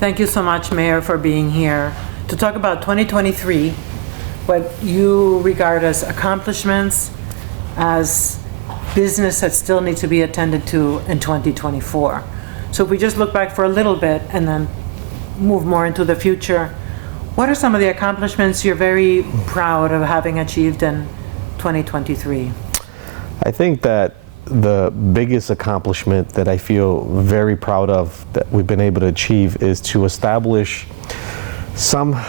Thank you so much, Mayor, for being here to talk about 2023, what you regard as accomplishments, as business that still needs to be attended to in 2024. So if we just look back for a little bit and then move more into the future, what are some of the accomplishments you're very proud of having achieved in 2023? I think that the biggest accomplishment that I feel very proud of that we've been able to achieve is to establish some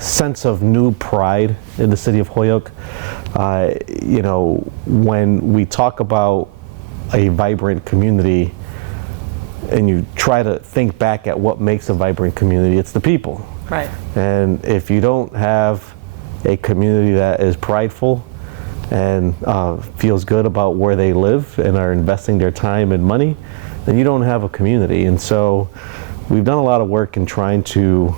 sense of new pride in the city of Holyoke. When we talk about a vibrant community and you try to think back at what makes a vibrant community, it's the people. Right. And if you don't have a community that is prideful and feels good about where they live and are investing their time and money, then you don't have a community. And so we've done a lot of work in trying to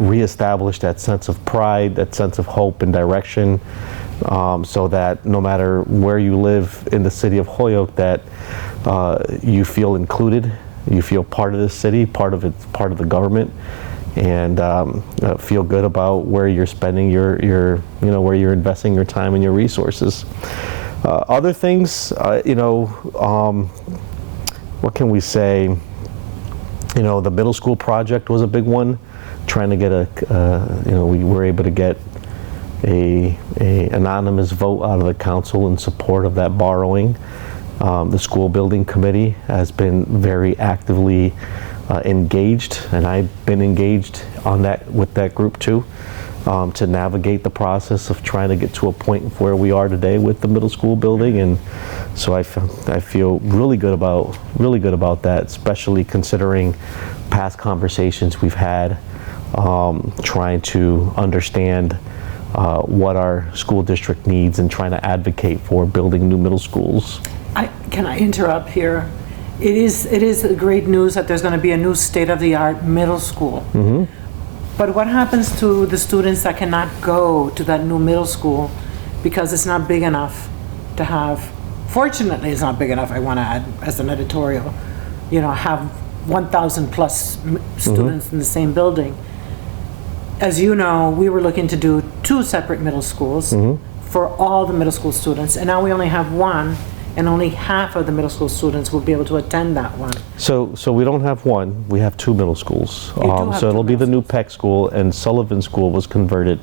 reestablish that sense of pride, that sense of hope and direction, so that no matter where you live in the city of Holyoke, that you feel included, you feel part of the city, part of the government, and feel good about where you're spending where you're investing your time and your resources. Other things, what can we say? The middle school project was a big one. Trying to get we were able to get a anonymous vote out of the council in support of that borrowing. The school building committee has been very actively engaged, and I've been engaged on that with that group too, to navigate the process of trying to get to a point where we are today with the middle school building. And so I feel really good about that, especially considering past conversations we've had, trying to understand what our school district needs and trying to advocate for building new middle schools. Can I interrupt here? It is great news that there's going to be a new state-of-the-art middle school. Mm-hmm. But what happens to the students that cannot go to that new middle school because it's not big enough to have? Fortunately, it's not big enough, I want to add as an editorial, have 1,000 plus students in the same building. As you know, we were looking to do 2 separate middle schools for all the middle school students, and now we only have one, and only half of the middle school students will be able to attend that one. So we don't have one, we have 2 middle schools. So it'll be the new Peck School, and Sullivan School was converted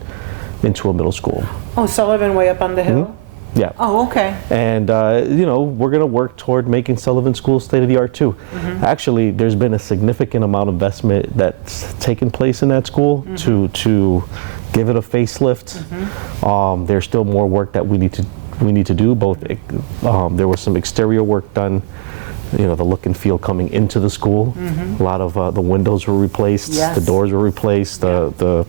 into a middle school. Oh, Sullivan way up on the hill? Yeah. Oh, okay. And, we're going to work toward making Sullivan School state-of-the-art too. Actually, there's been a significant amount of investment that's taken place in that school to give it a facelift. There's still more work that we need to do. Both there was some exterior work done, the look and feel coming into the school. A lot of the windows were replaced, yes. The doors were replaced, the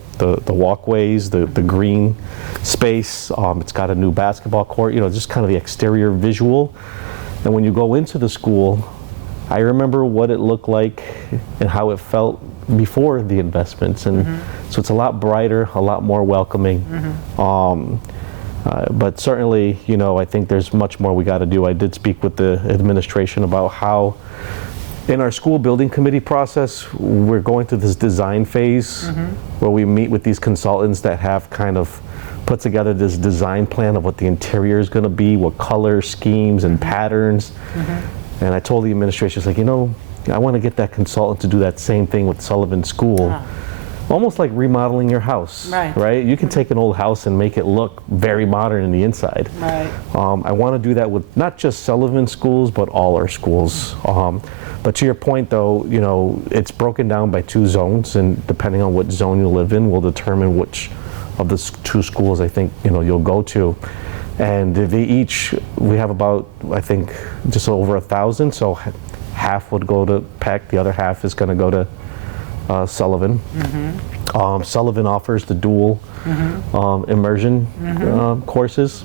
walkways, the green space. It's got a new basketball court, just kind of the exterior visual. And when you go into the school, I remember what it looked like and how it felt before the investments. And so it's a lot brighter, a lot more welcoming. But certainly, I think there's much more we got to do. I did speak with the administration about how in our school building committee process, we're going through this design phase where we meet with these consultants that have kind of put together this design plan of what the interior is going to be, what color schemes and patterns. And I told the administration, it's like, I want to get that consultant to do that same thing with Sullivan School. Almost like remodeling your house, right? You can take an old house and make it look very modern in the inside. Right. I want to do that with not just Sullivan schools, but all our schools. But to your point, though, it's broken down by 2 zones, and depending on what zone you live in will determine which of the 2 schools I think you'll go to. And we have about, I think, just over 1,000. So half would go to Peck, the other half is going to go to Sullivan. Sullivan offers the dual immersion courses,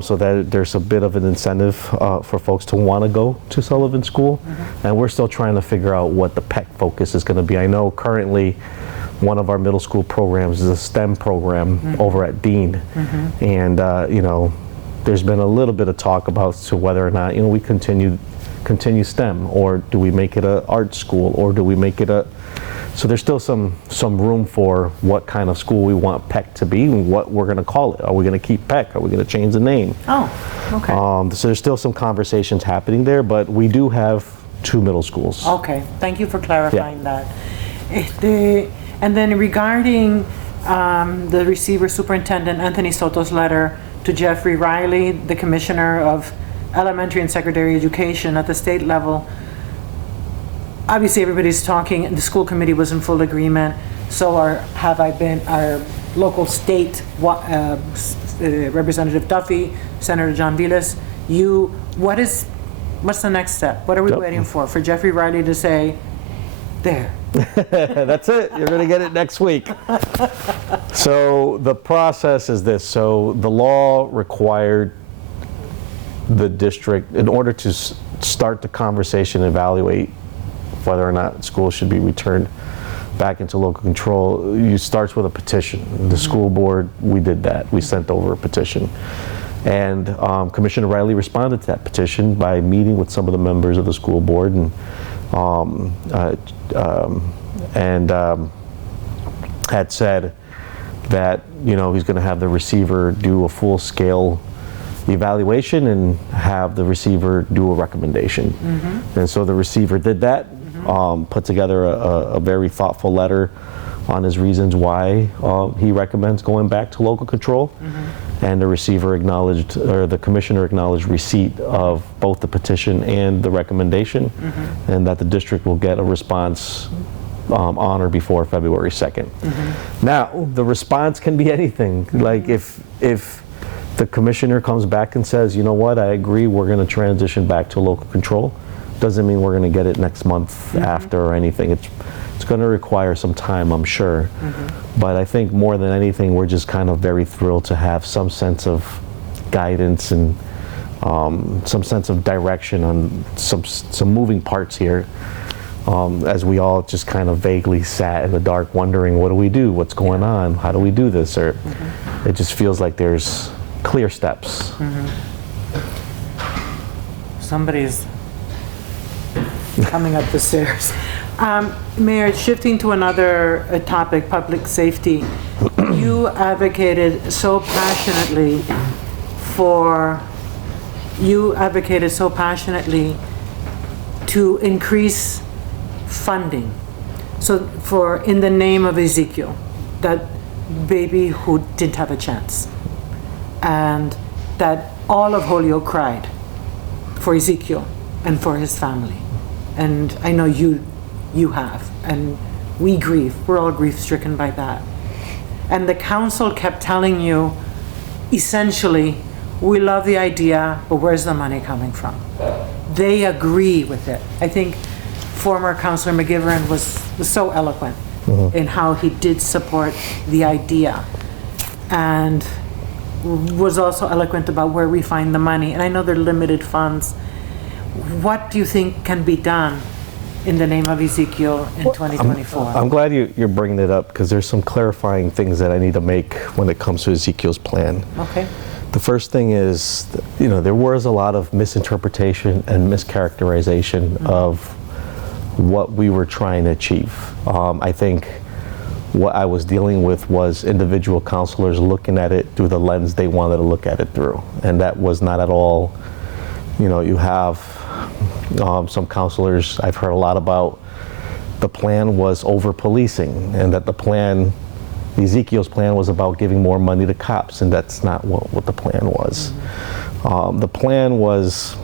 so that there's a bit of an incentive for folks to want to go to Sullivan School. And we're still trying to figure out what the Peck focus is going to be. I know currently one of our middle school programs is a STEM program over at Dean. And there's been a little bit of talk about whether or not we continue continue STEM, or do we make it a art school, or do we make it a, so there's still some room for what kind of school we want Peck to be and what we're going to call it. Are we going to keep Peck? Are we going to change the name? Oh, okay. So there's still some conversations happening there, but we do have 2 middle schools. Okay, thank you for clarifying that. And then regarding the receiver superintendent Anthony Soto's letter to Jeffrey Riley, the commissioner of elementary and secondary education at the state level, obviously everybody's talking, and the school committee was in full agreement. So our local state Representative Duffy, Senator John Vilas, what's the next step? What are we waiting for? For Jeffrey Riley to say, there. That's it. You're going to get it next week. So the process is this. So the law required the district, in order to start the conversation, evaluate whether or not schools should be returned back into local control, it starts with a petition. The school board, we did that. We sent over a petition. And Commissioner Riley responded to that petition by meeting with some of the members of the school board and had said that, he's going to have the receiver do a full-scale evaluation and have the receiver do a recommendation. And so the receiver did that, put together a very thoughtful letter on his reasons why he recommends going back to local control. And the receiver acknowledged, or the commissioner acknowledged, receipt of both the petition and the recommendation, and that the district will get a response on or before February 2nd. Now, the response can be anything. Like if the commissioner comes back and says, you know what, I agree, we're going to transition back to local control, doesn't mean we're going to get it next month after or anything. It's going to require some time, I'm sure. But I think more than anything, we're just kind of very thrilled to have some sense of guidance and some sense of direction on some moving parts here, as we all just kind of vaguely sat in the dark wondering, what do we do? What's going on? How do we do this? Or it just feels like there's clear steps. Somebody's coming up the stairs. Mayor, shifting to another topic, public safety. You advocated so passionately to increase funding. So in the name of Ezekiel, that baby who didn't have a chance. And that all of Holyoke cried for Ezekiel and for his family. And I know you have, and we grieve. We're all grief-stricken by that. And the council kept telling you, essentially, we love the idea, but where's the money coming from? They agree with it. I think former Councilor McGivern was so eloquent in how he did support the idea, and was also eloquent about where we find the money. And I know they're limited funds. What do you think can be done in the name of Ezekiel in 2024? I'm glad you're bringing it up, because there's some clarifying things that I need to make when it comes to Ezekiel's plan. Okay. The first thing is, there was a lot of misinterpretation and mischaracterization of what we were trying to achieve. I think what I was dealing with was individual counselors looking at it through the lens they wanted to look at it through. And that was not at all, you have some counselors I've heard a lot about, the plan was over-policing, and that Ezekiel's plan was about giving more money to cops, and that's not what the plan was. The plan was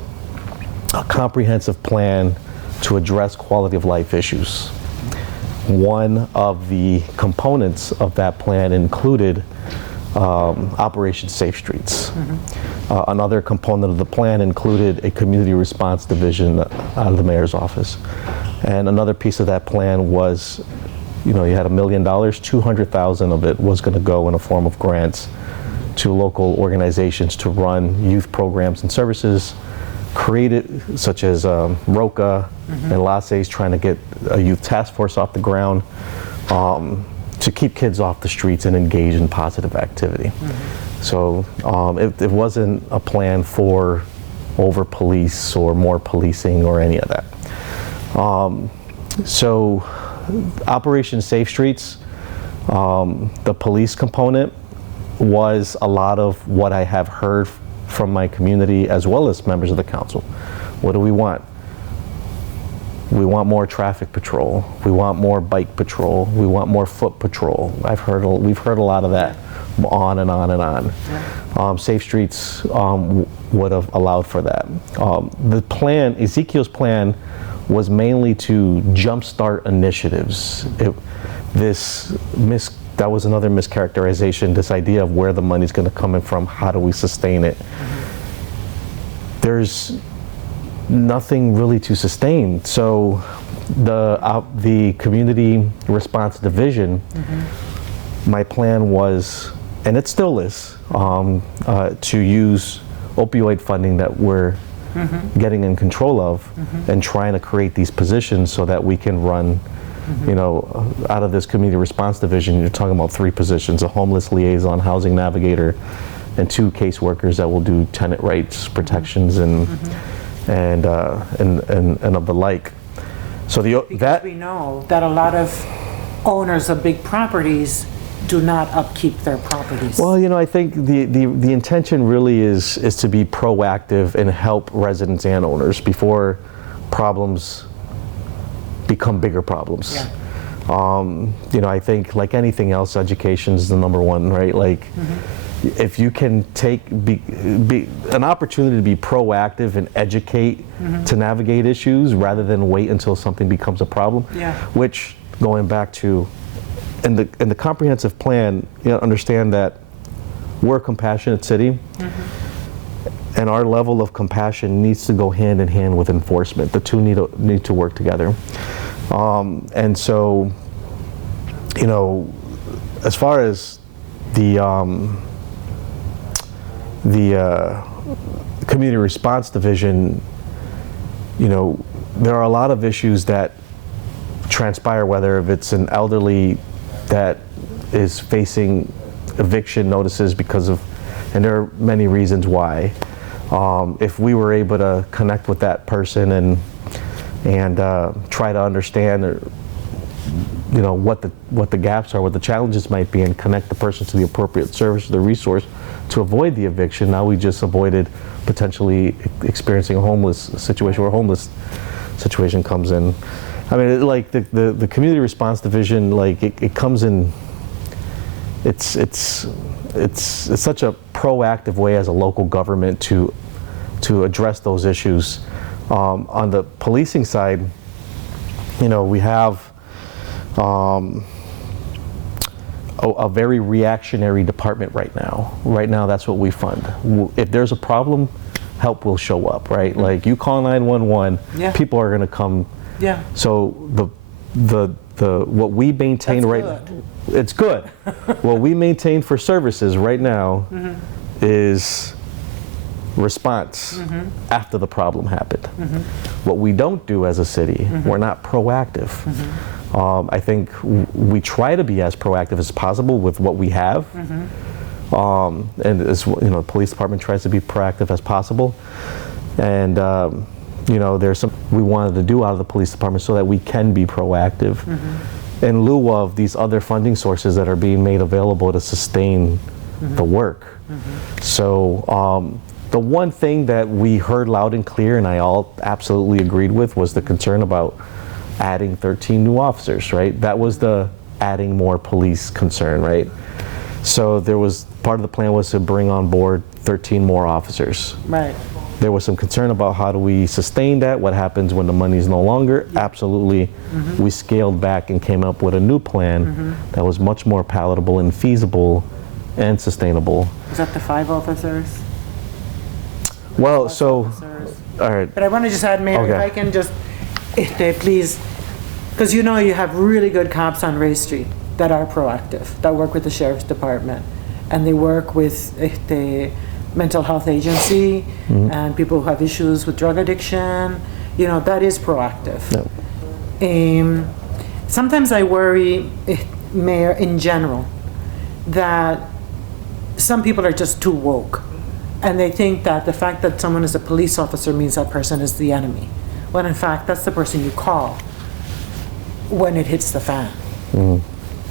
a comprehensive plan to address quality of life issues. One of the components of that plan included Operation Safe Streets. Another component of the plan included a community response division out of the mayor's office. And another piece of that plan was, you had $1 million, $200,000 of it was going to go in a form of grants to local organizations to run youth programs and services, created such as ROCA and LASE's trying to get a youth task force off the ground, to keep kids off the streets and engage in positive activity. So it wasn't a plan for over police or more policing or any of that. So Operation Safe Streets, the police component was a lot of what I have heard from my community as well as members of the council. What do we want? We want more traffic patrol. We want more bike patrol. We want more foot patrol. We've heard a lot of that, on and on and on. Yeah. Safe Streets would have allowed for that. The plan, Ezekiel's plan, was mainly to jumpstart initiatives. That was another mischaracterization, this idea of where the money's going to come in from, how do we sustain it. There's nothing really to sustain. So the community response division, my plan was, and it still is, to use opioid funding that we're getting in control of and trying to create these positions so that we can run, you know, out of this community response division, you're talking about 3 positions: a homeless liaison, housing navigator, and 2 caseworkers that will do tenant rights protections and of the like. So because we know that a lot of owners of big properties do not upkeep their properties. Well, you know, I think the intention really is to be proactive and help residents and owners before problems become bigger problems. Yeah. You know, I think like anything else, education is the number one, right? Like, if you can take an opportunity to be proactive and educate to navigate issues rather than wait until something becomes a problem. Yeah. Which, going back to in the comprehensive plan, you know, understand that we're a compassionate city, and our level of compassion needs to go hand in hand with enforcement. The two need to work together. And so, you know, as far as the community response division, you know, there are a lot of issues that transpire, whether if it's an elderly that is facing eviction notices because of, and there are many reasons why. If we were able to connect with that person and try to understand, or, you know, what the gaps are, what the challenges might be, and connect the person to the appropriate service or the resource to avoid the eviction. Now we just avoided potentially experiencing a homeless situation, where a homeless situation comes in. I mean, like the community response division, like it comes in. It's such a proactive way as a local government to address those issues. On the policing side, you know, we have a very reactionary department right now. Right now, that's what we fund. If there's a problem, help will show up, right? Like, you call 911, people are going to come. Yeah. So the what we maintain it's good. What we maintain for services right now is response after the problem happened. What we don't do as a city, we're not proactive. I think we try to be as proactive as possible with what we have, and as you know, the police department tries to be proactive as possible. And you know, there's some we wanted to do out of the police department so that we can be proactive in lieu of these other funding sources that are being made available to sustain the work. So the one thing that we heard loud and clear, and I all absolutely agreed with, was the concern about adding 13 new officers, right? That was the adding more police concern, right? So there was, part of the plan was to bring on board 13 more officers. Right. There was some concern about how do we sustain that, what happens when the money's no longer. Absolutely. We scaled back and came up with a new plan that was much more palatable and feasible and sustainable. Was that the 5 officers? Well, so, all right. But I want to just add, Mayor, if I can just, please, because you know you have really good cops on Ray Street that are proactive, that work with the Sheriff's Department, and they work with the mental health agency and people who have issues with drug addiction. You know, that is proactive. Yep. Sometimes I worry, Mayor, in general, that some people are just too woke And they think that the fact that someone is a police officer means that person is the enemy, when in fact that's the person you call when it hits the fan.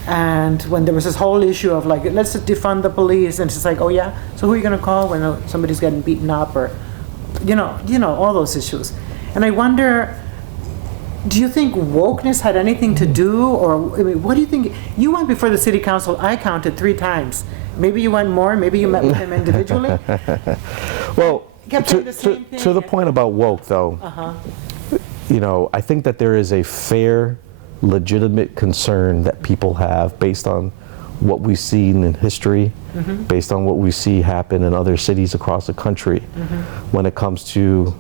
And when there was this whole issue of like, let's defund the police, and it's just like, oh yeah, so who are you going to call when somebody's getting beaten up, or you know all those issues. And I wonder, do you think wokeness had anything to do, or I mean, what do you think? You went before the city council, I counted 3 times. Maybe you went more, maybe you met with him individually. Well, kept saying the same thing. to the point about woke, though, you know, I think that there is a fair, legitimate concern that people have based on what we've seen in history, based on what we see happen in other cities across the country when it comes to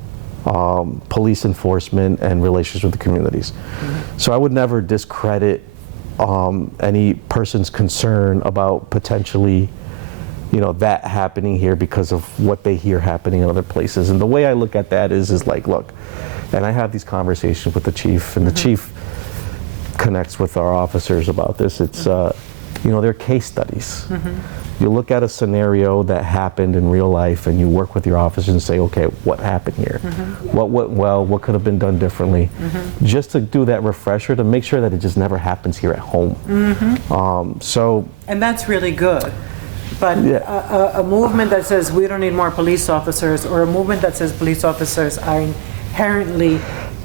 police enforcement and relations with the communities. So I would never discredit any person's concern about potentially, you know, that happening here because of what they hear happening in other places. And the way I look at that is like, look, and I have these conversations with the chief, and the chief connects with our officers about this. It's, you know, they're case studies. You look at a scenario that happened in real life, and you work with your officers and say, okay, what happened here? What went well? What could have been done differently? Just to do that refresher to make sure that it just never happens here at home. And that's really good. But a movement that says we don't need more police officers, or a movement that says police officers are inherently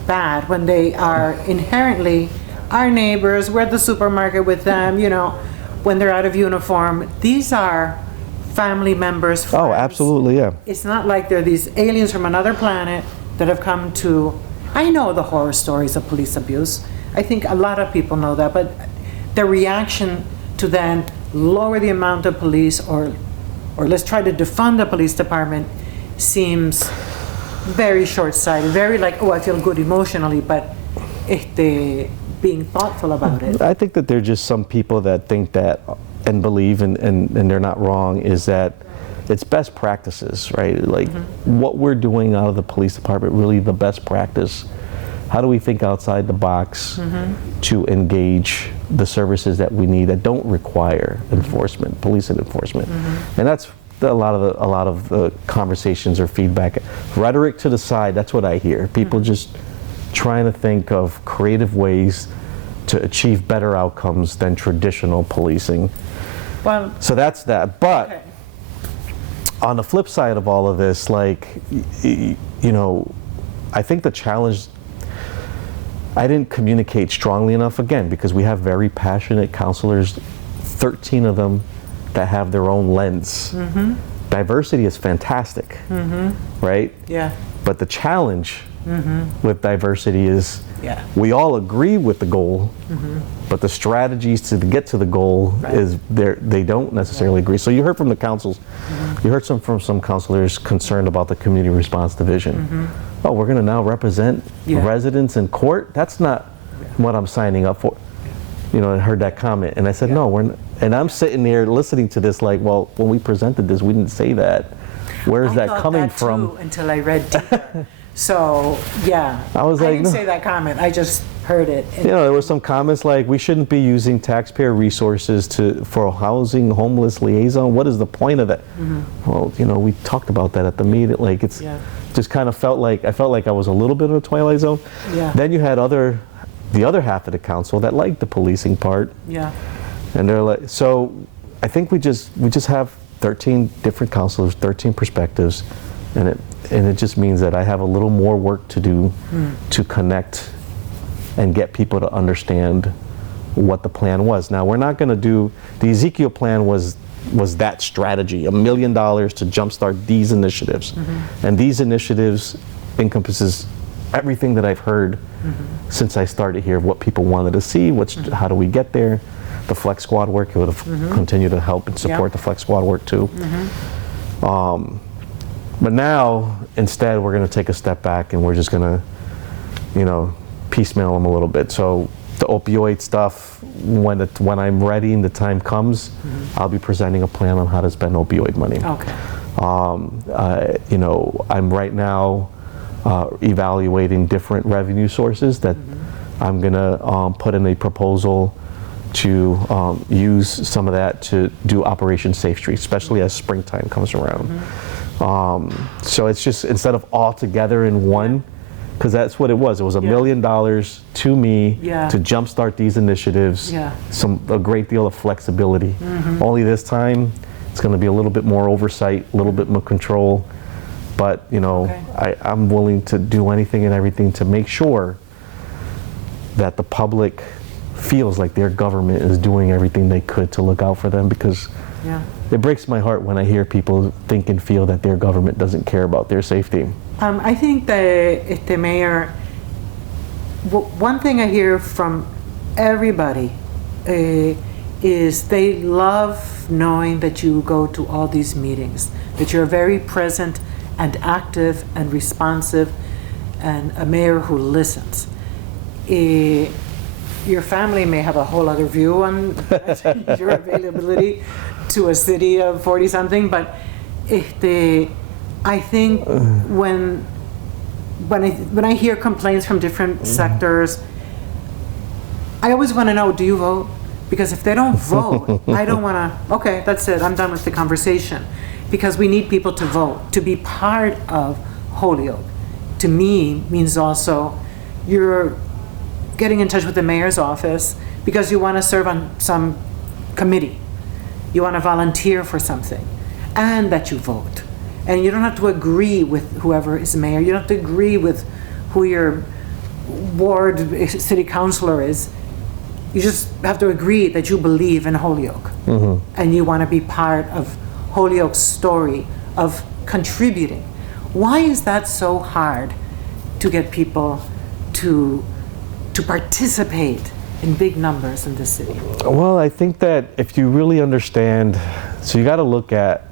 bad when they are inherently our neighbors, we're at the supermarket with them, you know, when they're out of uniform. These are family members, friends. Oh, absolutely, yeah. It's not like they're these aliens from another planet that have come to... I know the horror stories of police abuse. I think a lot of people know that, but the reaction to then lower the amount of police, or let's try to defund the police department, seems very short-sighted, very like, oh, I feel good emotionally, but being thoughtful about it. I think that there are just some people that think that and believe, and they're not wrong, is that it's best practices, right? Like what we're doing out of the police department, really the best practice. How do we think outside the box to engage the services that we need that don't require enforcement, police and enforcement? And that's a lot of the conversations or feedback. Rhetoric to the side, that's what I hear. People just trying to think of creative ways to achieve better outcomes than traditional policing. Well, so that's that. But on the flip side of all of this, like, you know, I think the challenge, I didn't communicate strongly enough, again, because we have very passionate counselors, 13 of them that have their own lens. Diversity is fantastic, right? Yeah. But the challenge with diversity is we all agree with the goal, but the strategies to get to the goal is they don't necessarily agree. So you heard from the councils, you heard from some counselors concerned about the community response division. Oh, we're going to now represent residents in court? That's not what I'm signing up for. You know, I heard that comment, and I said, no, we're not. And I'm sitting there listening to this like, well, when we presented this, we didn't say that. Where is that coming from? Too, until I read deeper. So, yeah. I didn't say that comment. I just heard it. You know, there were some comments like, we shouldn't be using taxpayer resources for a housing homeless liaison. What is the point of that? Well, you know, we talked about that at the meeting. Like, it's just kind of felt like I was a little bit in a twilight zone. Then you had the other half of the council that liked the policing part. And they're like, so I think we just have 13 different counselors, 13 perspectives, and it just means that I have a little more work to do to connect and get people to understand what the plan was. Now, we're not going to do, the Ezekiel plan was that strategy, $1 million to jumpstart these initiatives. And these initiatives encompasses everything that I've heard since I started here, what people wanted to see, how do we get there. The Flex Squad work, it would have continued to help and support the Flex Squad work too. But now, instead, we're going to take a step back and we're just going to, you know, piecemeal them a little bit. So the opioid stuff, when I'm ready and the time comes, I'll be presenting a plan on how to spend opioid money. You know, I'm right now evaluating different revenue sources that I'm going to put in a proposal to use some of that to do Operation Safe Street, especially as springtime comes around. So it's just, instead of all together in one, because that's what it was. It was $1 million to me to jumpstart these initiatives. A great deal of flexibility. Only this time, it's going to be a little bit more oversight, a little bit more control. But you know, I'm willing to do anything and everything to make sure that the public feels like their government is doing everything they could to look out for them, because it breaks my heart when I hear people think and feel that their government doesn't care about their safety. I think that the mayor, one thing I hear from everybody is they love knowing that you go to all these meetings, that you're very present and active and responsive, and a mayor who listens. Your family may have a whole other view on that, your availability to a city of 40-something, but I think when I hear complaints from different sectors, I always want to know, do you vote? Because if they don't vote, I don't want to, okay, that's it, I'm done with the conversation. Because we need people to vote, to be part of Holyoke. To me, means also you're getting in touch with the mayor's office because you want to serve on some committee. You want to volunteer for something, and that you vote. And you don't have to agree with whoever is mayor. You don't have to agree with who your ward city councilor is. You just have to agree that you believe in Holyoke. And you want to be part of Holyoke's story of contributing. Why is that so hard to get people to participate in big numbers in the city? Well, I think that if you really understand, so you got to look at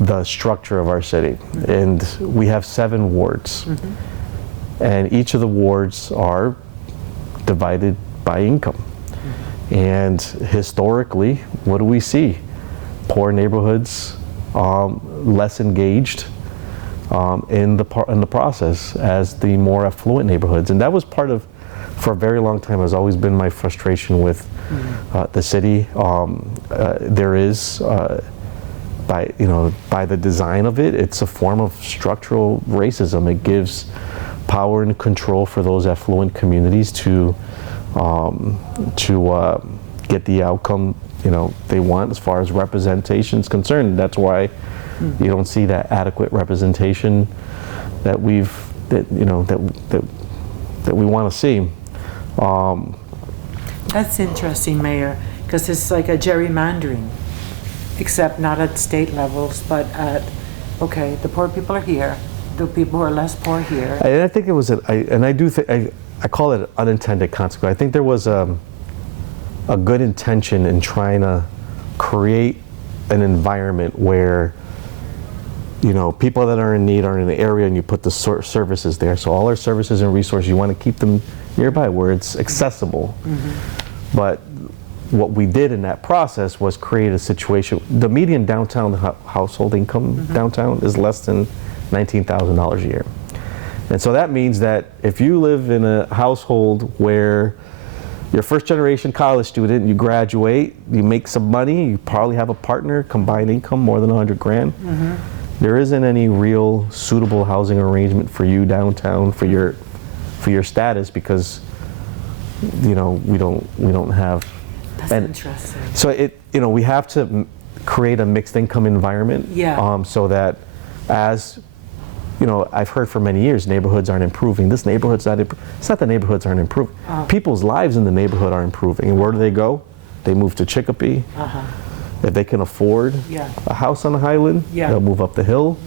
the structure of our city. And we have 7 wards. And each of the wards are divided by income. And historically, what do we see? Poor neighborhoods, less engaged in the process as the more affluent neighborhoods. And that was part of, for a very long time, has always been my frustration with the city. There is, by the design of it, it's a form of structural racism. It gives power and control for those affluent communities to get the outcome they want as far as representation is concerned. That's why you don't see that adequate representation that we want to see. That's interesting, Mayor, because it's like a gerrymandering, except not at state levels, but at, okay, the poor people are here, the people who are less poor here. And I think it was, I call it an unintended consequence. I think there was a good intention in trying to create an environment where people that are in need are in the area, and you put the services there. So all our services and resources, you want to keep them nearby where it's accessible. But what we did in that process was create a situation. The median downtown household income downtown is less than $19,000 a year. And so that means that if you live in a household where you're a first-generation college student, you graduate, you make some money, you probably have a partner, combined income more than 100 grand. There isn't any real suitable housing arrangement for you downtown for your status, because we don't have. That's interesting. So we have to create a mixed income environment. So that as I've heard for many years, neighborhoods aren't improving. This neighborhood's not it's not the neighborhoods aren't improving. People's lives in the neighborhood are improving. And where do they go? They move to Chicopee. If they can afford a house on the Highland, they'll move up the hill.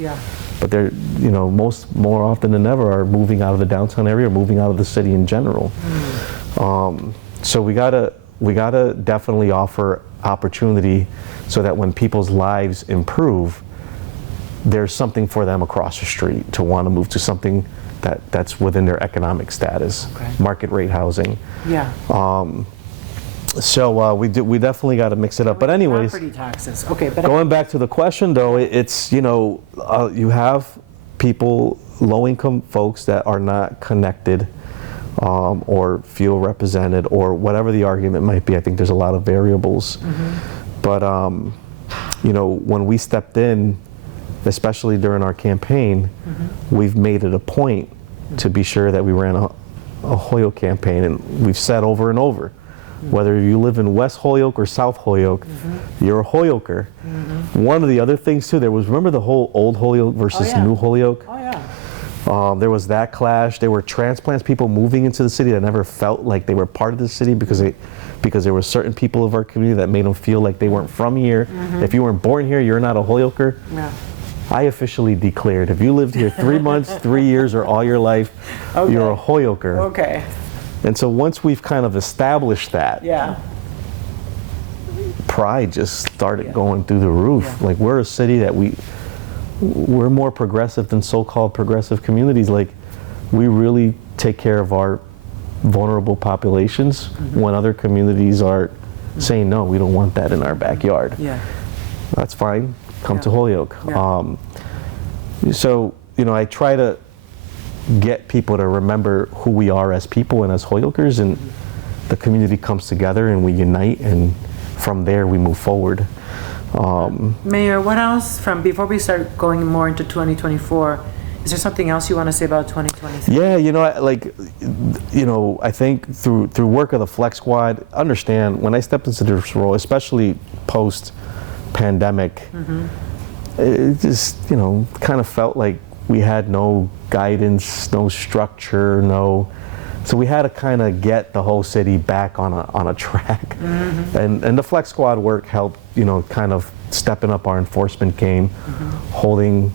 But they're, more often than ever are moving out of the downtown area, or moving out of the city in general. So we gotta definitely offer opportunity so that when people's lives improve, there's something for them across the street to want to move to something that's within their economic status, market rate housing. So we definitely got to mix it up. But anyways, property taxes. Okay, but going back to the question though, it's you have people, low-income folks that are not connected or feel represented, or whatever the argument might be. I think there's a lot of variables. But when we stepped in especially during our campaign, we've made it a point to be sure that we ran a Holyoke campaign, and we've said over and over, whether you live in West Holyoke or South Holyoke, you're a Holyoker. One of the other things too, remember the whole old Holyoke versus new Holyoke? Oh, yeah. There was that clash. There were transplants, people moving into the city that never felt like they were part of the city because there were certain people of our community that made them feel like they weren't from here. If you weren't born here, you're not a Holyoker. Yeah. I officially declared, if you lived here 3 months, 3 years, or all your life, you're a Holyoker. Okay. And so once we've kind of established that, Yeah. pride just started going through the roof. Yeah. Like, we're a city that we're more progressive than so-called progressive communities. Like, we really take care of our vulnerable populations when other communities are saying, no, we don't want that in our backyard. Yeah. That's fine. Come to Holyoke. Yeah. So, I try to get people to remember who we are as people and as Hoyokers, and the community comes together and we unite, and from there we move forward. Mayor, what else before we start going more into 2024, is there something else you want to say about 2023? Yeah, I think through work of the Flex Squad, understand when I stepped into this role, especially post-pandemic, it just, kind of felt like we had no guidance, no structure, so we had to kind of get the whole city back on a track. And the Flex Squad work helped, kind of stepping up our enforcement game, holding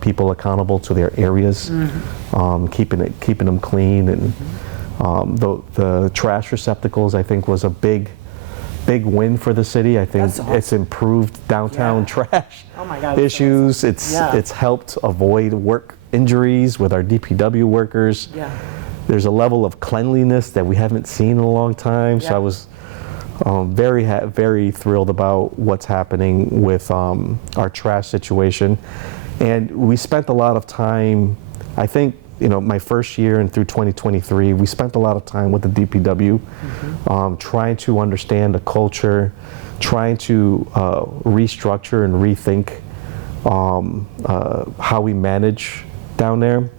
people accountable to their areas, keeping them clean, and the trash receptacles, I think, was a big win for the city. I think it's improved downtown trash issues. It's helped avoid work injuries with our DPW workers. Yeah. There's a level of cleanliness that we haven't seen in a long time. So I was very thrilled about what's happening with our trash situation. And we spent a lot of time, I think, my first year and through 2023, we spent a lot of time with the DPW, trying to understand the culture, trying to restructure and rethink how we manage down there,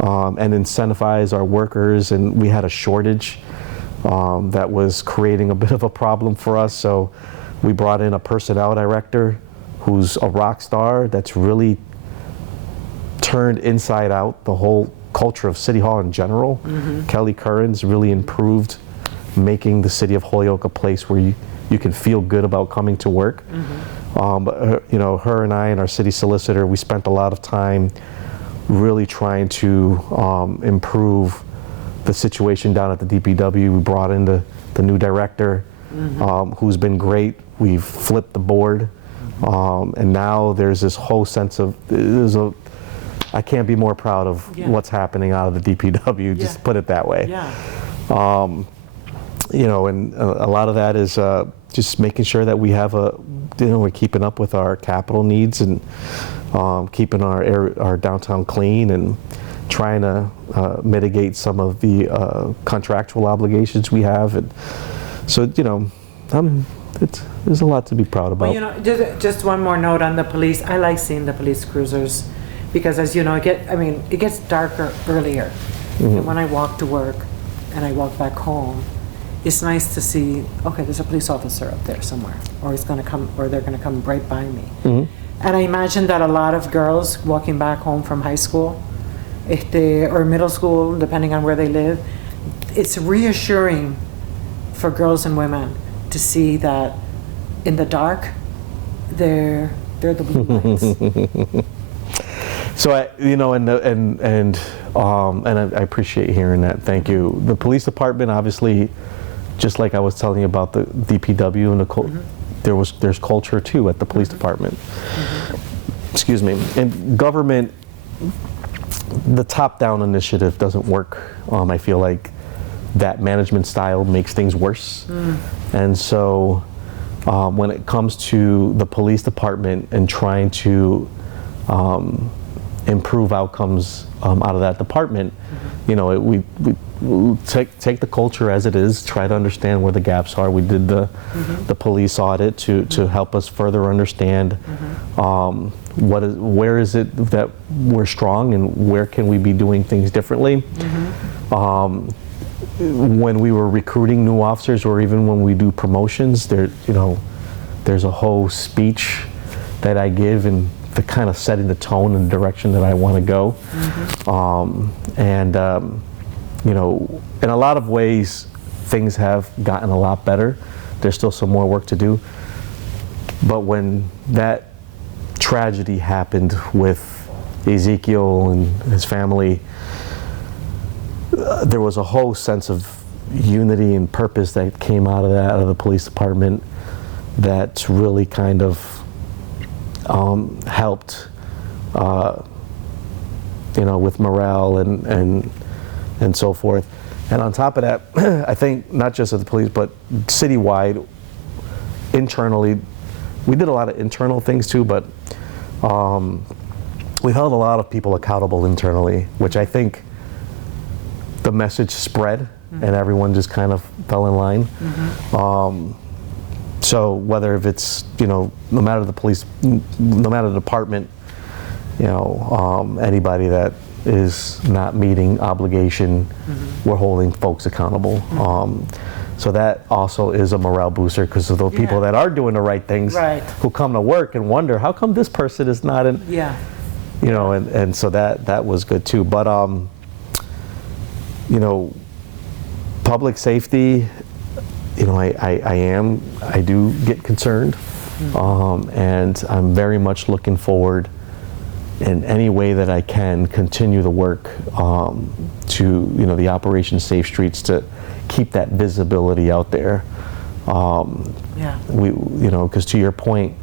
and incentivize our workers. And we had a shortage that was creating a bit of a problem for us. So we brought in a personnel director who's a rock star that's really turned inside out the whole culture of City Hall in general. Kelly Curran's really improved making the city of Holyoke a place where you can feel good about coming to work. But her and I and our city solicitor, we spent a lot of time really trying to improve the situation down at the DPW. We brought in the new director, who's been great. We've flipped the board, and now there's this whole sense of I can't be more proud of what's happening out of the DPW, just put it that way. And a lot of that is just making sure that we have we're keeping up with our capital needs, and keeping our downtown clean, and trying to mitigate some of the contractual obligations we have. And so, there's a lot to be proud about. Well, just one more note on the police. I like seeing the police cruisers, because as you know, it gets darker earlier. And when I walk to work and I walk back home, it's nice to see, okay, there's a police officer up there somewhere, or they're gonna come right by me. And I imagine that a lot of girls walking back home from high school, or middle school, depending on where they live, it's reassuring for girls and women to see that in the dark, they're the blue lights. So I appreciate hearing that. Thank you. The police department, obviously, just like I was telling you about the DPW and there's culture too at the police department. Excuse me. And government, the top-down initiative doesn't work. I feel like that management style makes things worse. And so when it comes to the police department and trying to improve outcomes out of that department, you know, we take the culture as it is, try to understand where the gaps are. We did the police audit to help us further understand where is it that we're strong and where can we be doing things differently. When we were recruiting new officers, or even when we do promotions, there's a whole speech that I give and the kind of setting the tone and direction that I want to go. You know, in a lot of ways, things have gotten a lot better. There's still some more work to do. But when that tragedy happened with Ezekiel and his family, there was a whole sense of unity and purpose that came out of the police department that really kind of helped, you know, with morale and so forth. And on top of that, I think not just at the police, but citywide, internally, we did a lot of internal things too, but we held a lot of people accountable internally, which I think the message spread and everyone just kind of fell in line. So whether if it's, you know, no matter the police, no matter the department, you know, anybody that is not meeting obligation, we're holding folks accountable. So that also is a morale booster, because of those people that are doing the right things, who come to work and wonder, how come this person is not in, you know, and so that was good too. But, you know, public safety, you know, I do get concerned, and I'm very much looking forward in any way that I can continue the work to, you know, the Operation Safe Streets, to keep that visibility out there. We, you know, because to your point,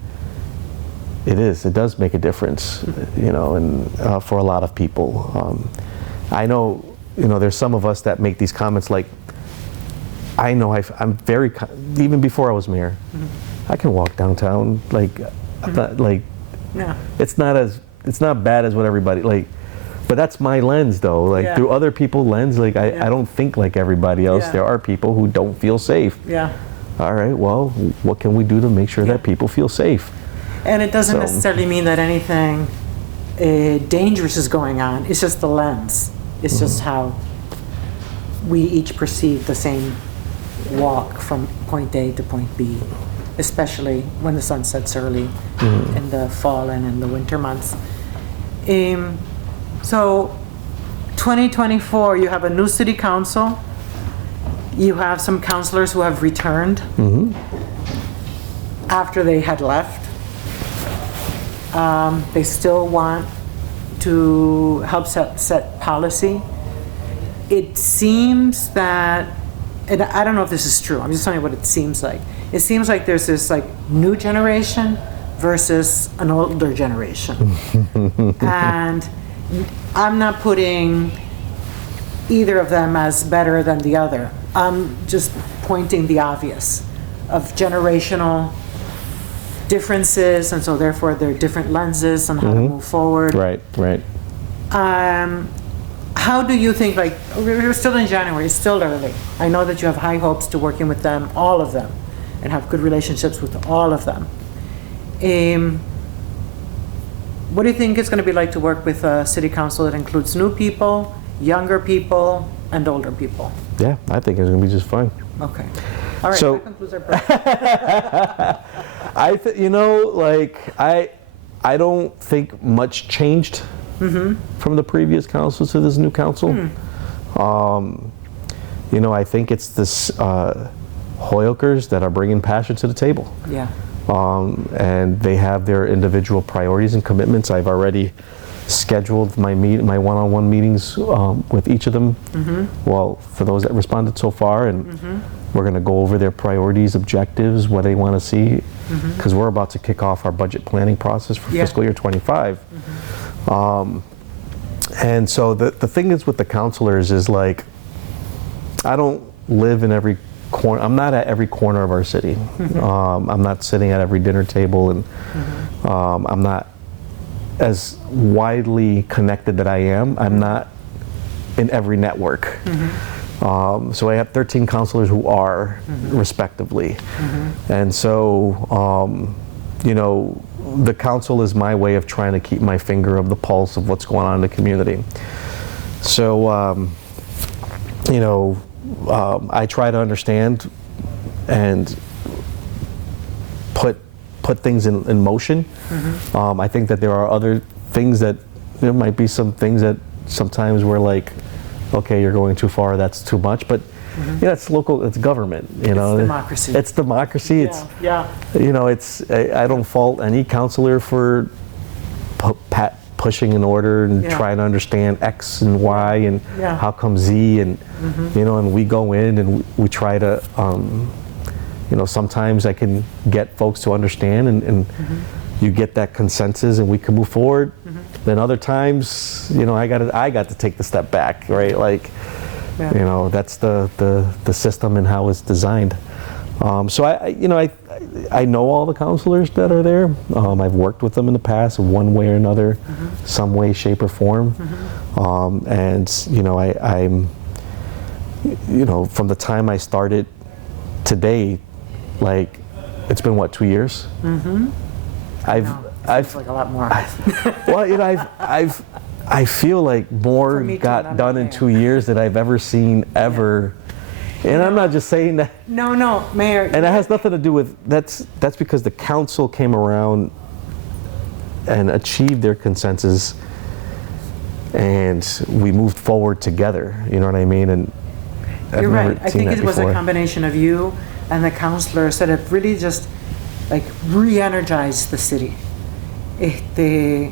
it does make a difference, you know, and for a lot of people. I know, you know, there's some of us that make these comments like, I know I'm very, even before I was mayor, I can walk downtown, like, I'm not, like, it's not bad as what everybody, like, but that's my lens though, like through other people's lens, like I don't think like everybody else. There are people who don't feel safe. All right, well, what can we do to make sure that people feel safe? And it doesn't necessarily mean that anything dangerous is going on. It's just the lens. It's just how we each perceive the same walk from point A to point B, especially when the sun sets early in the fall and in the winter months. So 2024, you have a new city council. You have some councilors who have returned after they had left. They still want to help set policy. It seems that, and I don't know if this is true, I'm just telling you what it seems like. It seems like there's this like new generation versus an older generation. And I'm not putting either of them as better than the other. I'm just pointing the obvious of generational differences, and so therefore there are different lenses on how to move forward. Right. How do you think, like, we're still in January, it's still early. I know that you have high hopes to working with them, all of them, and have good relationships with all of them. What do you think it's going to be like to work with a city council that includes new people, younger people, and older people? Yeah, I think it's going to be just fine. Okay. All right, so, that concludes our presentation. You know, like, I don't think much changed from the previous council to this new council. You know, I think it's this Hoyokers that are bringing passion to the table. And they have their individual priorities and commitments. I've already scheduled my one-on-one meetings with each of them. Well, for those that responded so far, and we're going to go over their priorities, objectives, what they want to see, because we're about to kick off our budget planning process for fiscal year 25. And so the thing is with the councilors is, like, I don't live in every corner. I'm not at every corner of our city. I'm not sitting at every dinner table, and I'm not as widely connected that I am, I'm not in every network. So I have 13 counselors who are, respectively. And so, you know, the council is my way of trying to keep my finger of the pulse of what's going on in the community. So, you know, I try to understand and put things in motion. I think that there are other things that, there might be some things that sometimes we're like, okay, you're going too far, that's too much, but yeah, it's local, it's government, you know. It's democracy. It's democracy. It's, Yeah. you know, it's, I don't fault any counselor for pushing an order and trying to understand X and Y and how come Z, and you know, and we go in and we try to, you know, sometimes I can get folks to understand and you get that consensus and we can move forward. Then other times, you know, I got to take the step back, right? Like, you know, that's the system and how it's designed. So I know all the counselors that are there. I've worked with them in the past, one way or another, some way, shape, or form. And you know, I'm, you know, from the time I started today, like, it's been what, 2 years? I've like a lot more. Well, you know, I feel like more got done in 2 years than I've ever seen ever. And I'm not just saying that. No, Mayor. And that has nothing to do with, that's because the council came around and achieved their consensus and we moved forward together, you know what I mean? And you're right. I think it was a combination of you and the counselors that have really just like re-energized the city. They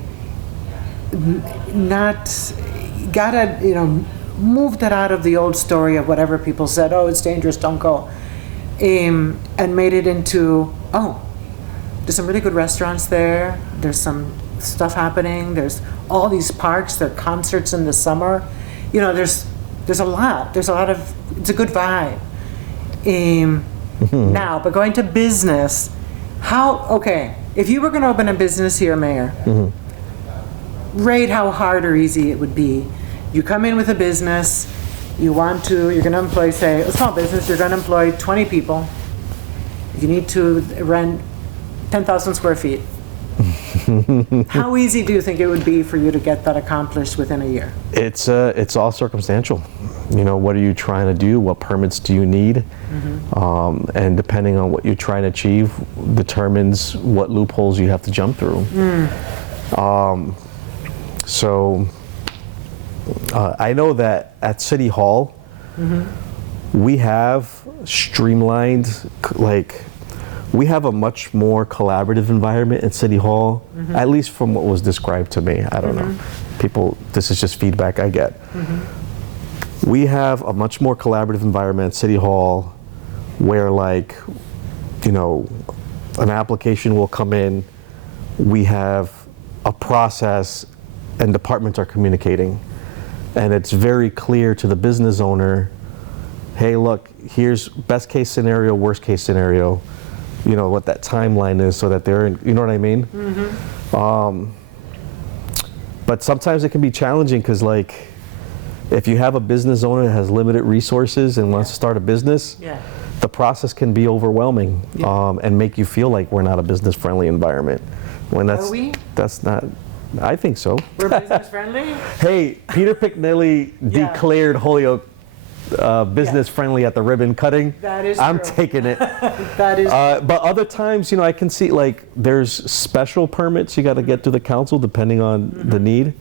gotta, you know, moved it out of the old story of whatever people said, oh, it's dangerous, don't go, and made it into, oh, there's some really good restaurants there, there's some stuff happening, there's all these parks, there are concerts in the summer, you know, there's a lot of, it's a good vibe. Now, but going to business, okay, if you were going to open a business here, Mayor, rate how hard or easy it would be. You come in with a business, you're going to employ, say, a small business, you're going to employ 20 people. You need to rent 10,000 square feet. How easy do you think it would be for you to get that accomplished within a year? It's all circumstantial. You know, what are you trying to do? What permits do you need? And depending on what you're trying to achieve determines what loopholes you have to jump through. So I know that at City Hall, we have streamlined, like, we have a much more collaborative environment at City Hall, at least from what was described to me. I don't know. People, this is just feedback I get. We have a much more collaborative environment at City Hall where, like, you know, an application will come in, we have a process and departments are communicating. And it's very clear to the business owner, hey, look, here's best case scenario, worst case scenario, you know, what that timeline is so that they're in, you know what I mean? But sometimes it can be challenging because, like, if you have a business owner that has limited resources and wants to start a business, the process can be overwhelming and make you feel like we're not a business-friendly environment. When Are we? That's not, I think so. We're business-friendly? Hey, Peter Picknelly declared Holyoke business-friendly at the ribbon cutting. That is I'm true. taking it. That is But other times, you know, I can see, like, there's special permits you got to get through the council depending on the need.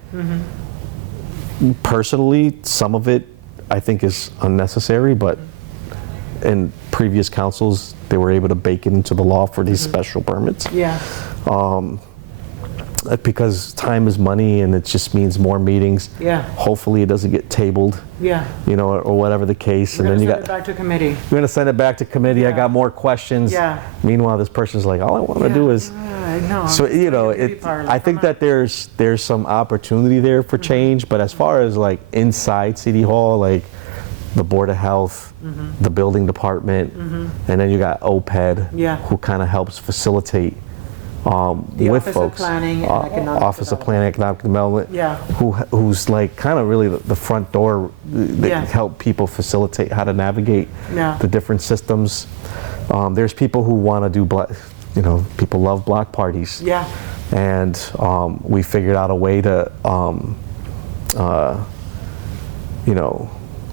Personally, some of it I think is unnecessary, but in previous councils, they were able to bake it into the law for these special permits. Because time is money and it just means more meetings. Hopefully it doesn't get tabled. You know, or whatever the case. And then you got it back to committee. We're gonna send it back to committee. I got more questions. Meanwhile, this person's like, all I want to do is. I know. So, you know, I think that there's some opportunity there for change. But as far as, like, inside City Hall, like the Board of Health, the building department, and then you got OPED, who kind of helps facilitate The with Office of folks. Planning and Economic Office of Development. Planning and Economic Development. Yeah. Who's like kind of really the front door that Yeah. help people facilitate how to navigate Yeah. the different systems. There's people who want to do people love block parties. Yeah. And we figured out a way to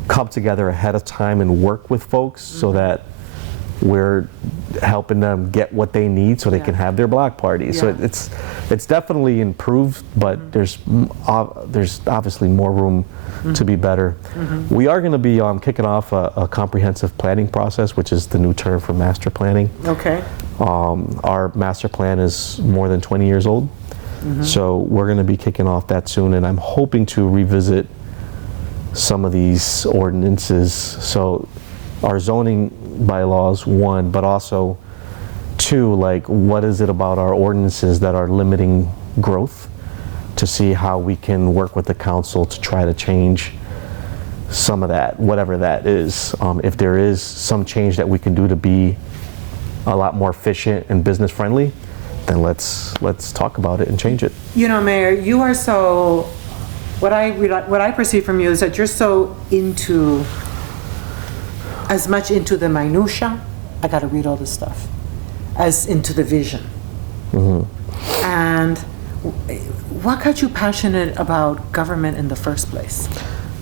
come together ahead of time and work with folks so that we're helping them get what they need so they Yeah. can have their block party. So Yeah. it's definitely improved, but there's obviously more room to be better. We are going to be kicking off a comprehensive planning process, which is the new term for master planning. Okay. Our master plan is more than 20 years old, so we're going to be kicking off that soon, and I'm hoping to revisit some of these ordinances. So our zoning bylaws, one, but also two, like what is it about our ordinances that are limiting growth, to see how we can work with the council to try to change some of that, whatever that is. If there is some change that we can do to be a lot more efficient and business friendly, then let's talk about it and change it. You know, Mayor, you are so, what I perceive from you is that you're so as much into the minutia, I got to read all this stuff, as into the vision. And what got you passionate about government in the first place?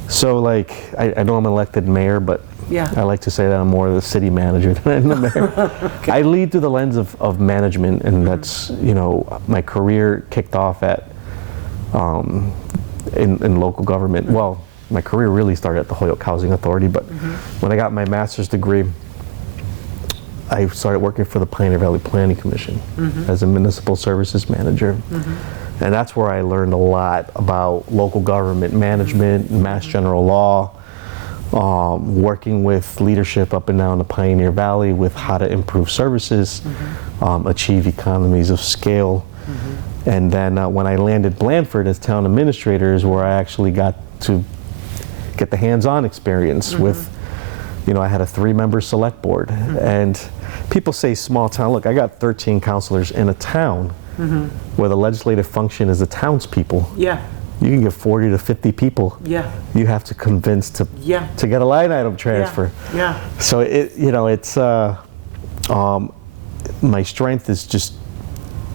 So like, I know I'm an elected mayor, but Yeah. I like to say that I'm more the city manager than I'm the mayor. Okay. I lead through the lens of management, and that's, my career kicked off at, in local government. Well, my career really started at the Holyoke Housing Authority, but when I got my master's degree, I started working for the Pioneer Valley Planning Commission as a municipal services manager. And that's where I learned a lot about local government management, mass general law, working with leadership up and down the Pioneer Valley with how to improve services, achieve economies of scale. And then when I landed Blandford as town administrator is where I actually got to get the hands-on experience with, I had a 3-member select board. And people say small town. Look, I got 13 councilors in a town where the legislative function is the townspeople. Yeah. You can get 40 to 50 people. Yeah. You have to convince to get a line item transfer. Yeah. So it's my strength is just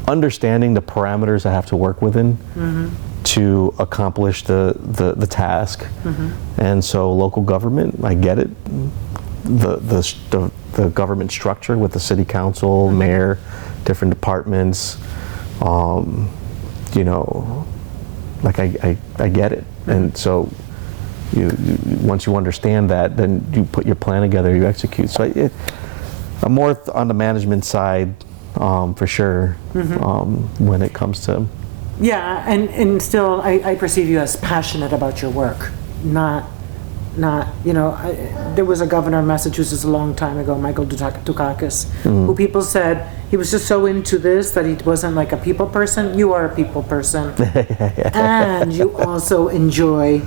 understanding the parameters I have to work within to accomplish the task. And so local government, I get it. The government structure with the city council, mayor, different departments, like I get it. And so once you understand that, then you put your plan together, you execute. So I'm more on the management side, for sure, when it comes to. Yeah, and still, I perceive you as passionate about your work, not, there was a governor of Massachusetts a long time ago, Michael Dukakis, who people said he was just so into this that he wasn't like a people person. You are a people person, and you also enjoy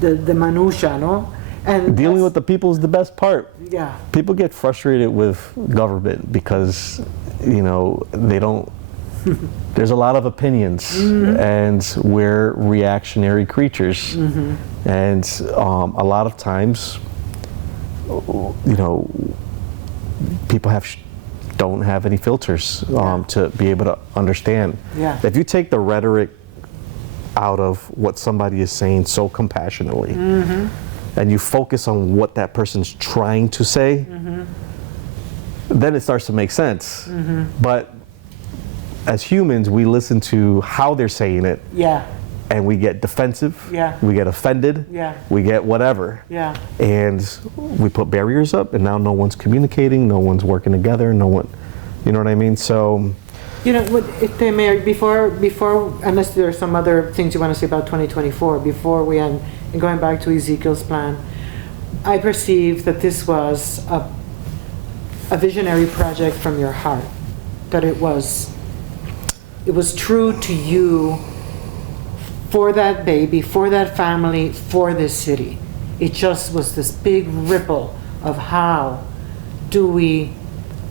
the minutia, no? And dealing with the people is the best part. Yeah. People get frustrated with government because, they don't. There's a lot of opinions, and we're reactionary creatures. And a lot of times, people don't have any filters to be able to understand. Yeah. If you take the rhetoric out of what somebody is saying so compassionately, and you focus on what that person's trying to say, then it starts to make sense. But as humans, we listen to how they're saying it. Yeah. And we get defensive. Yeah. We get offended. Yeah. We get whatever. Yeah. And we put barriers up, and now no one's communicating, no one's working together, no one, you know what I mean? So. If they may, before, unless there are some other things you want to say about 2024, before we end, and going back to Ezekiel's plan, I perceive that this was a visionary project from your heart, that it was true to you, for that baby, for that family, for this city. It just was this big ripple of how do we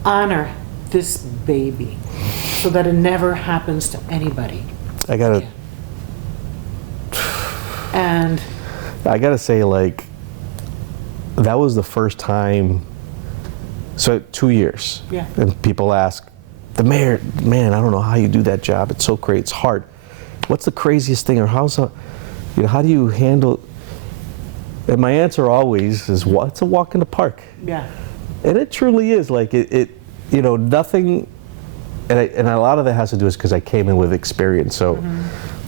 honor this baby so that it never happens to anybody. I gotta say, like, that was the first time. So 2 years. Yeah. And people ask, the mayor, man, I don't know how you do that job. It's so great. It's hard. What's the craziest thing, or how do you handle? And my answer always is, well, it's a walk in the park. Yeah. And it truly is. Like nothing. And a lot of that has to do is because I came in with experience. So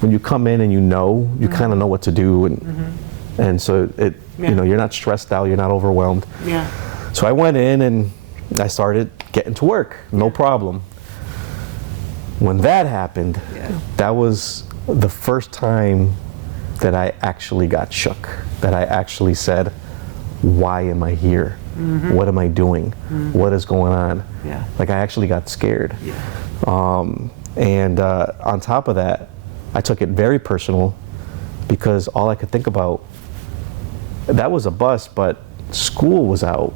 when you come in and you kind of know what to do, and so you're not stressed out, you're not overwhelmed. Yeah. So I went in and I started getting to work, no problem. When that happened, that was the first time that I actually got shook, that I actually said, why am I here? What am I doing? What is going on? Yeah. Like, I actually got scared. Yeah. And on top of that, I took it very personal, because all I could think about, that was a bus, but school was out.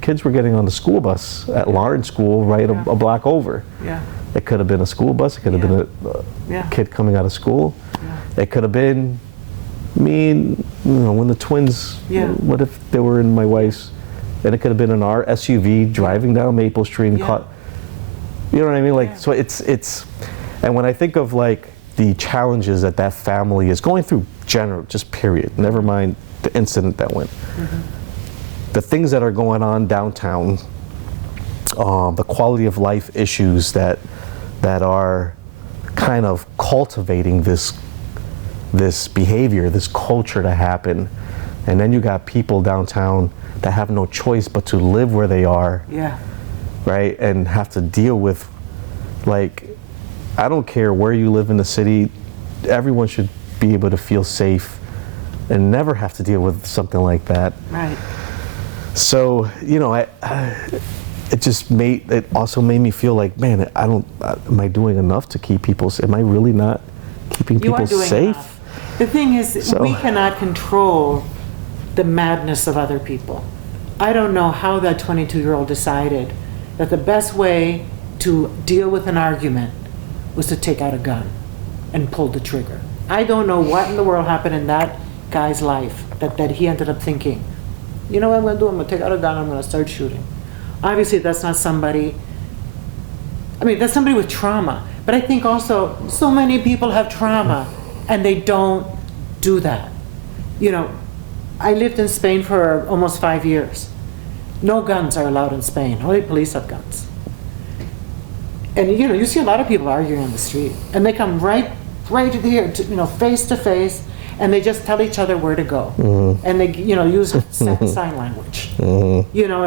Kids were getting on the school bus at Lawrence School, right a block over. Yeah. It could have been a school bus. It could have been a kid coming out of school. Yeah. It could have been me, when the twins. Yeah. What if they were in my wife's? And it could have been in our SUV driving down Maple Street and caught. You know what I mean? Like, so it's. And when I think of, like, the challenges that family is going through, just period. Never mind the incident that went. The things that are going on downtown, the quality of life issues that are kind of cultivating this behavior, this culture to happen, and then you got people downtown that have no choice but to live where they are, right, and have to deal with, like, I don't care where you live in the city, everyone should be able to feel safe and never have to deal with something like that. Right. So, it also made me feel like, man, am I doing enough to keep people, am I really not keeping people safe? Enough. The thing is, we cannot control the madness of other people. I don't know how that 22-year-old decided that the best way to deal with an argument was to take out a gun and pull the trigger. I don't know what in the world happened in that guy's life that he ended up thinking, you know what I'm going to do? I'm going to take out a gun, I'm going to start shooting. Obviously, that's not somebody, that's somebody with trauma. But I think also, so many people have trauma, and they don't do that. I lived in Spain for almost 5 years. No guns are allowed in Spain. Only police have guns. And you see a lot of people arguing on the street, and they come right here, face to face, and they just tell each other where to go. And they, use sign language. And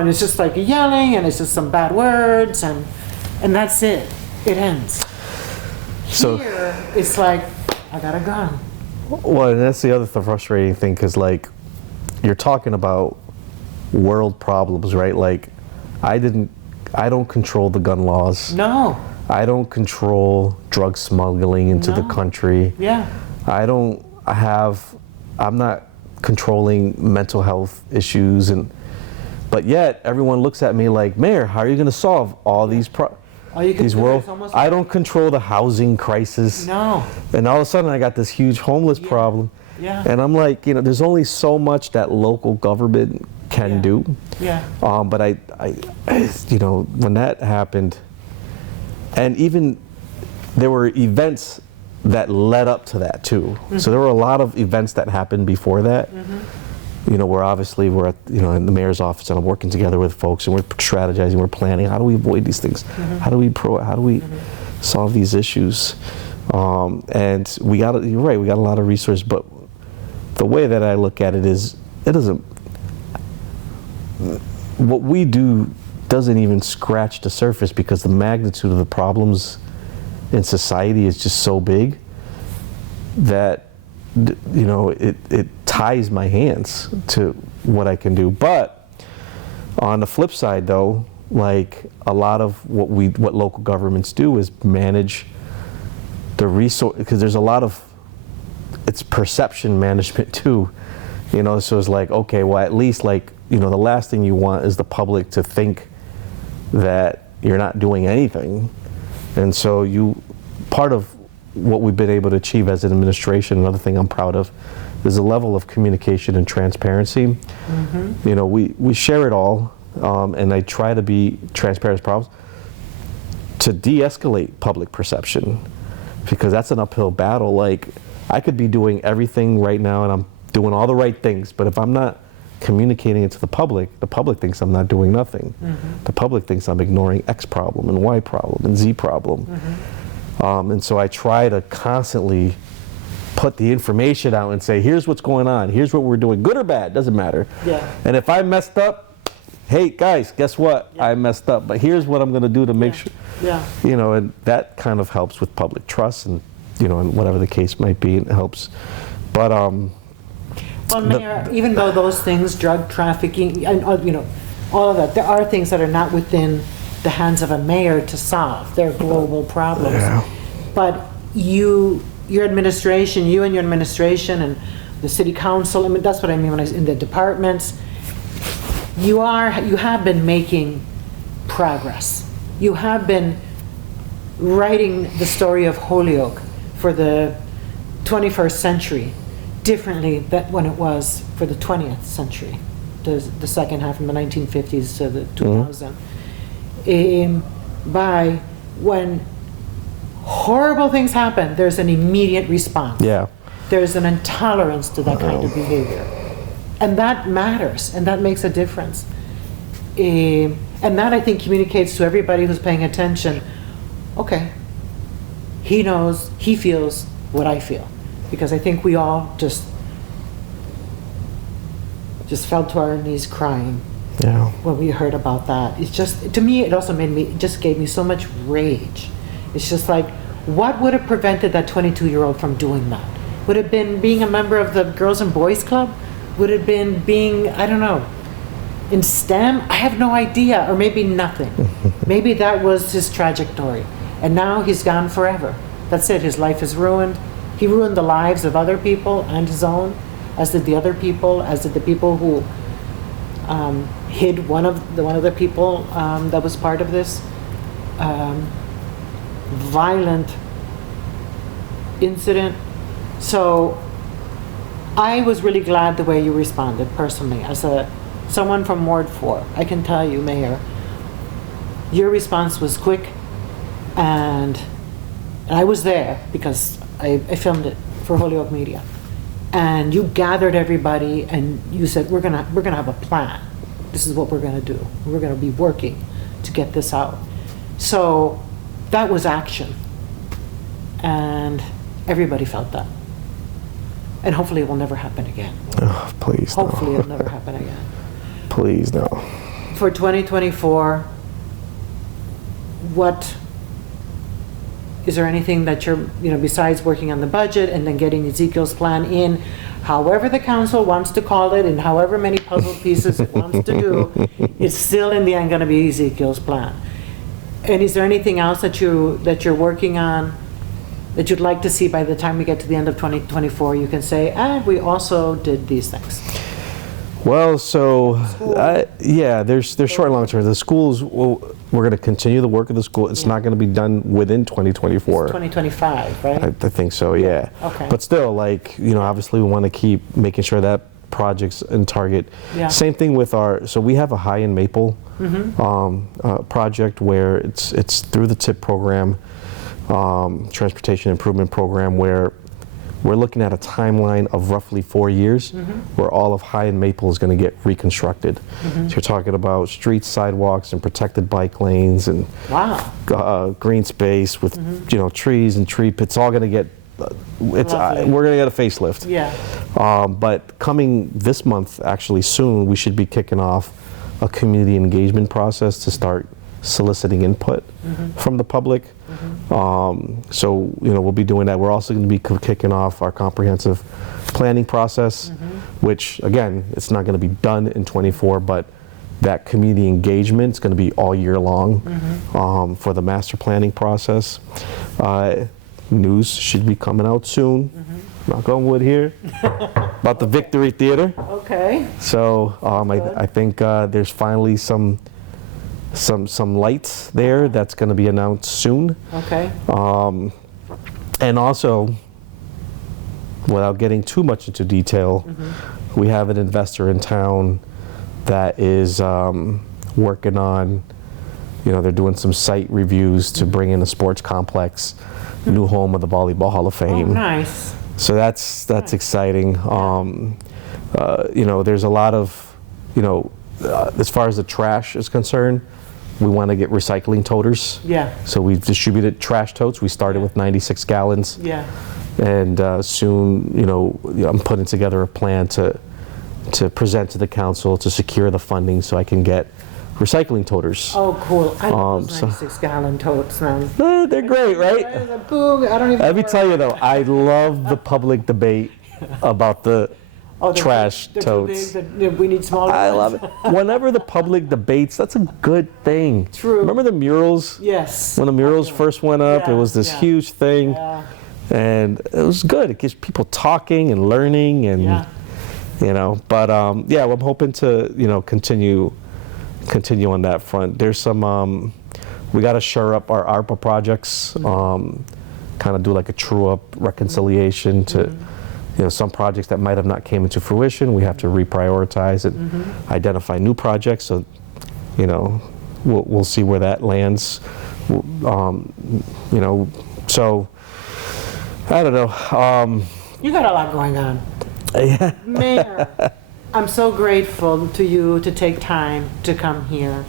it's just like yelling, and it's just some bad words, and that's it. It ends. So here, it's like, I got a gun. Well, and that's the other frustrating thing, because, like, you're talking about world problems, right? Like, I don't control the gun laws. No. I don't control drug smuggling into the country. Yeah. I'm not controlling mental health issues, but yet everyone looks at me like, Mayor, how are you going to solve all these I don't control the housing crisis. No. And all of a sudden I got this huge homeless problem. Yeah. And I'm like, there's only so much that local government can do. Yeah. But I when that happened, and even there were events that led up to that too. So there were a lot of events that happened before that. Where obviously we're at, in the mayor's office, and I'm working together with folks, and we're strategizing, we're planning, how do we avoid these things? How do we solve these issues? And you're right, we got a lot of resources, but the way that I look at it is, what we do doesn't even scratch the surface, because the magnitude of the problems in society is just so big that it ties my hands to what I can do. But on the flip side, though, like, a lot of what local governments do is manage the resource, because there's a lot of, it's perception management too, so it's like, okay, well, at least, like, the last thing you want is the public to think that you're not doing anything. And so part of what we've been able to achieve as an administration, another thing I'm proud of, is a level of communication and transparency. You know, we share it all, and I try to be transparent as possible to de-escalate public perception, because that's an uphill battle. Like, I could be doing everything right now and I'm doing all the right things, but if I'm not communicating it to the public thinks I'm not doing nothing. The public thinks I'm ignoring X problem and Y problem and Z problem. And so I try to constantly put the information out and say, here's what's going on, here's what we're doing, good or bad, doesn't matter. And if I messed up, hey guys, guess what? I messed up, but here's what I'm going to do to make sure. You know, and that kind of helps with public trust, and you know, and whatever the case might be, it helps. But well, Mayor, even though those things, drug trafficking, and you know, all of that, there are things that are not within the hands of a mayor to solve. They're global problems. But your administration, you and your administration and the city council, I mean, that's what I mean when in the departments, you have been making progress. You have been writing the story of Holyoke for the 21st century differently than when it was for the 20th century, the second half from the 1950s to the 2000. By when horrible things happen, there's an immediate response. There's an intolerance to that kind of behavior. And that matters, and that makes a difference. And that, I think, communicates to everybody who's paying attention, okay, he knows, he feels what I feel. Because I think we all just fell to our knees crying when we heard about that. It's just, to me, it also just gave me so much rage. It's just like, what would have prevented that 22-year-old from doing that? Would it have been being a member of the Girls and Boys Club? Would it have been being, I don't know, in STEM? I have no idea, or maybe nothing. Maybe that was his trajectory. And now he's gone forever. That's it, his life is ruined. He ruined the lives of other people and his own, as did the other people, as did the people who hid one of the people that was part of this violent incident. So I was really glad the way you responded personally. As someone from Ward 4, I can tell you, Mayor, your response was quick, and I was there because I filmed it for Holyoke Media. And you gathered everybody and you said, we're gonna have a plan. This is what we're gonna do. We're gonna be working to get this out. So that was action. And everybody felt that. And hopefully it will never happen again. Oh, please, no. Hopefully it'll never happen again. Please, no. For 2024, is there anything that you're, besides working on the budget and then getting Ezekiel's plan in, however the council wants to call it and however many puzzle pieces it wants to do, it's still in the end going to be Ezekiel's plan. And is there anything else that you're working on that you'd like to see by the time we get to the end of 2024? You can say, we also did these things. Well, so there's short and long term. The schools, we're going to continue the work of the school. It's not going to be done within 2024. It's 2025, right? I think so, yeah. Okay. But still, obviously we want to keep making sure that projects in target. Yeah. Same thing with so we have a High in Maple project where it's through the TIP program, Transportation Improvement Program, where we're looking at a timeline of roughly 4 years where all of High and Maple is going to get reconstructed. So you're talking about streets, sidewalks, and protected bike lanes, and green space with trees and tree pits. All going to get we're going to get a facelift. Yeah. But coming this month, actually soon, we should be kicking off a community engagement process to start soliciting input from the public. So we'll be doing that. We're also going to be kicking off our comprehensive planning process, which again, it's not going to be done in 24, but that community engagement is going to be all year long for the master planning process. News should be coming out soon. Knock on wood here about the Victory Theater. Okay. So I think there's finally some some lights there that's going to be announced soon. Okay. And also, without getting too much into detail, we have an investor in town that is working on, they're doing some site reviews to bring in a sports complex, new home of the Volleyball Hall of Fame. Oh, nice. So that's exciting. There's a lot of, as far as the trash is concerned, we want to get recycling toters. Yeah. So we've distributed trash totes. We started with 96 gallons. Yeah. And soon, I'm putting together a plan to present to the council to secure the funding so I can get recycling toters. Oh, cool. I love those 96-gallon totes, man. They're great, right? Let me tell you, though, I love the public debate about the trash totes. We need smaller ones. I love it. Whenever the public debates, that's a good thing. True. Remember the murals? Yes. When the murals first went up, it was this huge thing. Yeah. And it was good. It gets people talking and learning, and But I'm hoping to continue on that front. There's some we got to shore up our ARPA projects. Kind of do like a true up reconciliation to some projects that might have not came into fruition. We have to reprioritize and identify new projects. So we'll see where that lands. So. I don't know. You got a lot going on. Yeah. Mayor, I'm so grateful to you to take time to come here.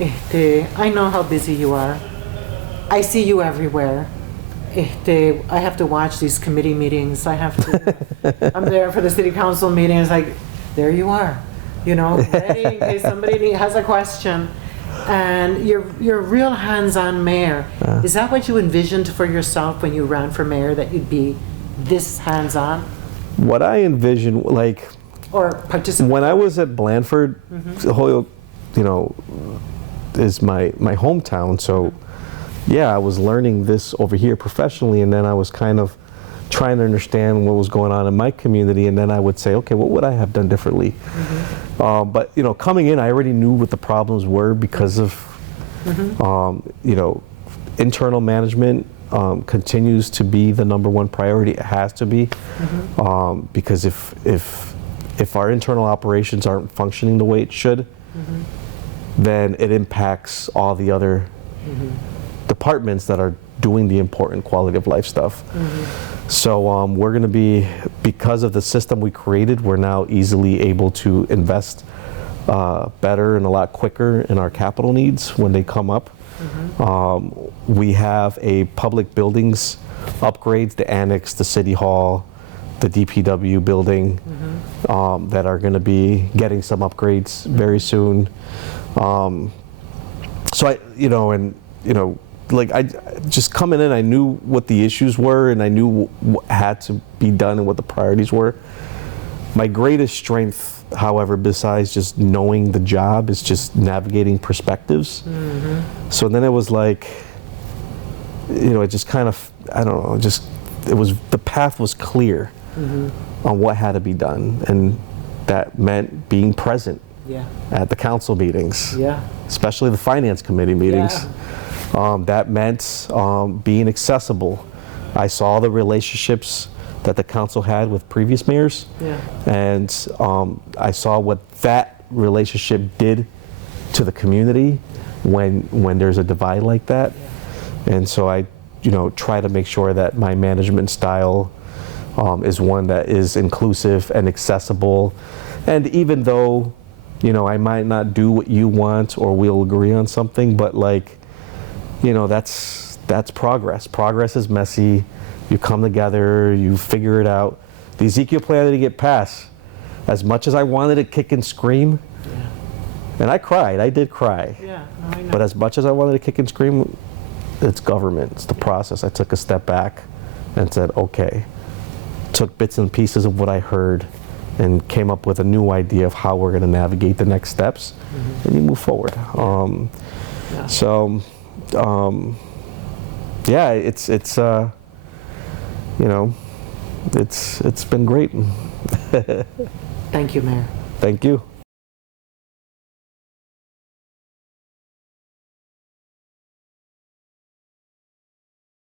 I know how busy you are. I see you everywhere. I have to watch these committee meetings. I'm there for the city council meetings. Like, there you are, ready in case somebody has a question. And you're a real hands-on mayor. Is that what you envisioned for yourself when you ran for mayor, that you'd be this hands-on? What I envisioned, or participate? When I was at Blandford, Holyoke, is my hometown. So, I was learning this over here professionally, and then I was kind of trying to understand what was going on in my community, and then I would say, okay, what would I have done differently? But coming in, I already knew what the problems were because of internal management continues to be the #1 priority. It has to be, because if our internal operations aren't functioning the way it should, then it impacts all the other departments that are doing the important quality of life stuff. So we're going to be, because of the system we created, we're now easily able to invest better and a lot quicker in our capital needs when they come up. We have a public buildings upgrades, the annex, the city hall, the DPW building, that are going to be getting some upgrades very soon. So I just coming in, I knew what the issues were, and I knew what had to be done and what the priorities were. My greatest strength, however, besides just knowing the job, is just navigating perspectives. So then it was like, it just kind of, I don't know, the path was clear on what had to be done, and that meant being present at the council meetings, especially the finance committee meetings. That meant being accessible. I saw the relationships that the council had with previous mayors, and I saw what that relationship did to the community when there's a divide like that. And so I try to make sure that my management style is one that is inclusive and accessible. And even though I might not do what you want, or we'll agree on something, but that's progress. Progress is messy. You come together, you figure it out. The Ezekiel plan didn't get passed. As much as I wanted to kick and scream, and I cried, I did cry. I know. But as much as I wanted to kick and scream, it's government, it's the process. I took a step back and said, okay, took bits and pieces of what I heard and came up with a new idea of how we're going to navigate the next steps, and you move forward. So, it's been great. Thank you, Mayor. Thank you.